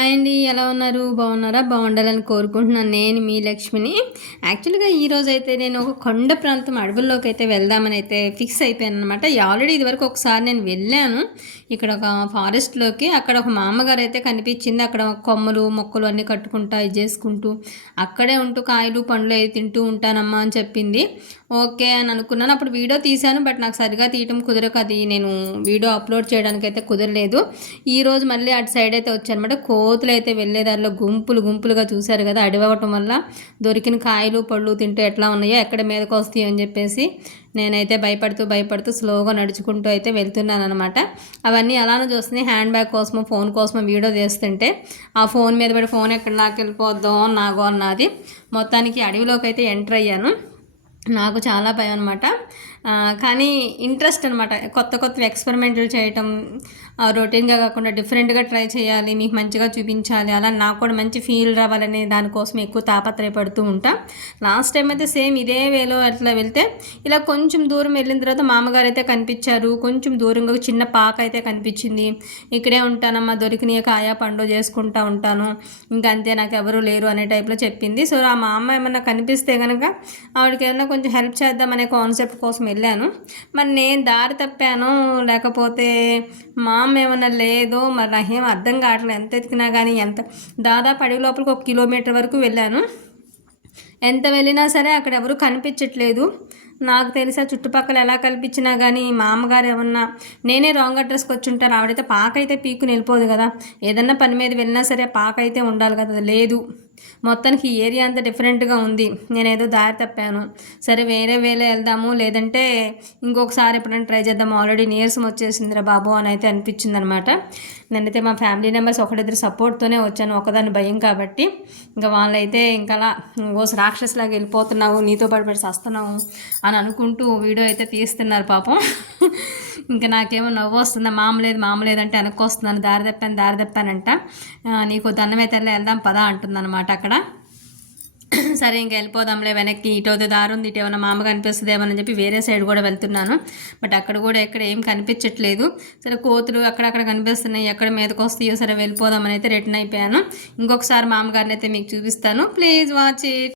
Hi అండి ఎలా ఉన్నారు? బాగున్నారా? బాగుండాలని కోరుకుంటున్నాను నేను మీ లక్ష్మిని. యాక్చువల్గా ఈరోజు అయితే నేను ఒక కొండ ప్రాంతం అడవుల్లోకి అయితే వెళ్దామని అయితే ఫిక్స్ అయిపోయాను అనమాట ఆల్రెడీ ఇదివరకు ఒకసారి నేను వెళ్ళాను. ఇక్కడ ఒక ఫారెస్ట్లోకి అక్కడ ఒక మామగారు అయితే కనిపించింది. అక్కడ కొమ్మలు మొక్కలు అన్నీ కట్టుకుంటా ఇది చేసుకుంటూ అక్కడే ఉంటూ కాయలు పండ్లు అవి తింటూ ఉంటానమ్మా అని చెప్పింది. ఓకే అని అనుకున్నాను. అప్పుడు వీడియో తీశాను బట్ నాకు సరిగా తీయటం కుదరక అది నేను వీడియో అప్లోడ్ చేయడానికి అయితే కుదరలేదు ఈరోజు మళ్ళీ అటు సైడ్ అయితే వచ్చానమాట. కోతులు అయితే వెళ్ళే దానిలో గుంపులు గుంపులుగా చూశారు కదా అడివ్వటం వల్ల దొరికిన కాయలు పళ్ళు తింటూ ఎట్లా ఉన్నాయో ఎక్కడ మీదకి వస్తాయి అని చెప్పేసి నేనైతే భయపడుతూ భయపడుతూ స్లోగా నడుచుకుంటూ అయితే వెళ్తున్నాను అనమాట అవన్నీ అలానే చూస్తున్నాయి హ్యాండ్ బ్యాగ్ కోసమో ఫోన్ కోసమో వీడియో చేస్తుంటే ఆ ఫోన్ మీద పడి ఫోన్ ఎక్కడ నాకు వెళ్ళిపోద్దాం నాగో అన్నది. మొత్తానికి అడవిలోకి అయితే ఎంటర్ అయ్యాను. నాకు చాలా భయం అనమాట కానీ ఇంట్రెస్ట్ అనమాట కొత్త కొత్త ఎక్స్పెరిమెంట్లు చేయటం రొటీన్గా కాకుండా డిఫరెంట్గా ట్రై చేయాలి మీకు మంచిగా చూపించాలి అలా నాకు కూడా మంచి ఫీల్ రావాలనే దానికోసం ఎక్కువ తాపత్రయపడుతూ ఉంటా. లాస్ట్ టైం అయితే సేమ్ ఇదే వేలో అట్లా వెళ్తే ఇలా కొంచెం దూరం వెళ్ళిన తర్వాత మామగారు అయితే కనిపించారు కొంచెం దూరంగా చిన్న పాక అయితే కనిపించింది. ఇక్కడే ఉంటానమ్మా దొరికిన కాయ పండు చేసుకుంటా ఉంటాను. ఇంకా అంతే నాకు ఎవరు లేరు అనే టైప్లో చెప్పింది. సో ఆ మా అమ్మ ఏమన్నా కనిపిస్తే కనుక ఆవిడకి ఏమన్నా కొంచెం హెల్ప్ చేద్దామనే కాన్సెప్ట్ కోసం వెళ్ళాను. మరి నేను దారి తప్పాను. లేకపోతే మా అమ్మ ఏమన్నా లేదో మరి నాకేం అర్థం కావట్లేదు. ఎంత ఎతికినా కానీ ఎంత దాదాపు అడవి లోపలికి ఒక కిలోమీటర్ వరకు వెళ్ళాను. ఎంత వెళ్ళినా సరే అక్కడ ఎవరు కనిపించట్లేదు. నాకు తెలిసా చుట్టుపక్కల ఎలా కల్పించినా కానీ మా అమ్మగారు ఏమన్నా నేనే రాంగ్ అడ్రస్కి వచ్చి ఉంటాను ఆవిడైతే పాక అయితే పీకుని వెళ్ళిపోదు కదా. ఏదన్నా పని మీద వెళ్ళినా సరే పాక అయితే ఉండాలి కదా. లేదు. మొత్తానికి ఈ ఏరియా అంతా డిఫరెంట్గా ఉంది. నేనేదో దారి తప్పాను. సరే వేరే వేరే వెళ్దాము. లేదంటే ఇంకొకసారి ఎప్పుడైనా ట్రై చేద్దాము. ఆల్రెడీ నీరసం వచ్చేసిందిరా బాబు అని అయితే అనిపించింది అనమాట నేనైతే మా ఫ్యామిలీ మెంబర్స్ ఒకటిద్దరు సపోర్ట్తోనే వచ్చాను. ఒకదాని భయం కాబట్టి. ఇంకా వాళ్ళైతే ఇంకా అలా ఓ రాక్షసులాగా వెళ్ళిపోతున్నావు. నీతో పాటు పడి వస్తున్నావు అని అనుకుంటూ వీడియో అయితే తీస్తున్నారు పాపం. ఇంకా నాకేమో నవ్వు వస్తుంది? మామలేదు మామలేదు అంటే అనుకొస్తున్నాను దారి తప్పాను దారి తప్పానంట. నీకు దండమైతే అయితే వెళ్దాం పదా అంటుందన్నమాట అక్కడ. సరే ఇంక వెళ్ళిపోదాంలే వెనక్కి. ఇటు దారి ఉంది ఇటు ఏమైనా మామ కనిపిస్తుందేమని చెప్పి వేరే సైడ్ కూడా వెళ్తున్నాను. బట్ అక్కడ కూడా ఎక్కడ ఏం కనిపించట్లేదు. సరే కోతులు అక్కడక్కడ కనిపిస్తున్నాయి. ఎక్కడ మీదకి వస్తాయో సరే వెళ్ళిపోదామని అయితే రిటర్న్ అయిపోయాను. ఇంకొకసారి మామగారిని అయితే మీకు చూపిస్తాను. Please watch it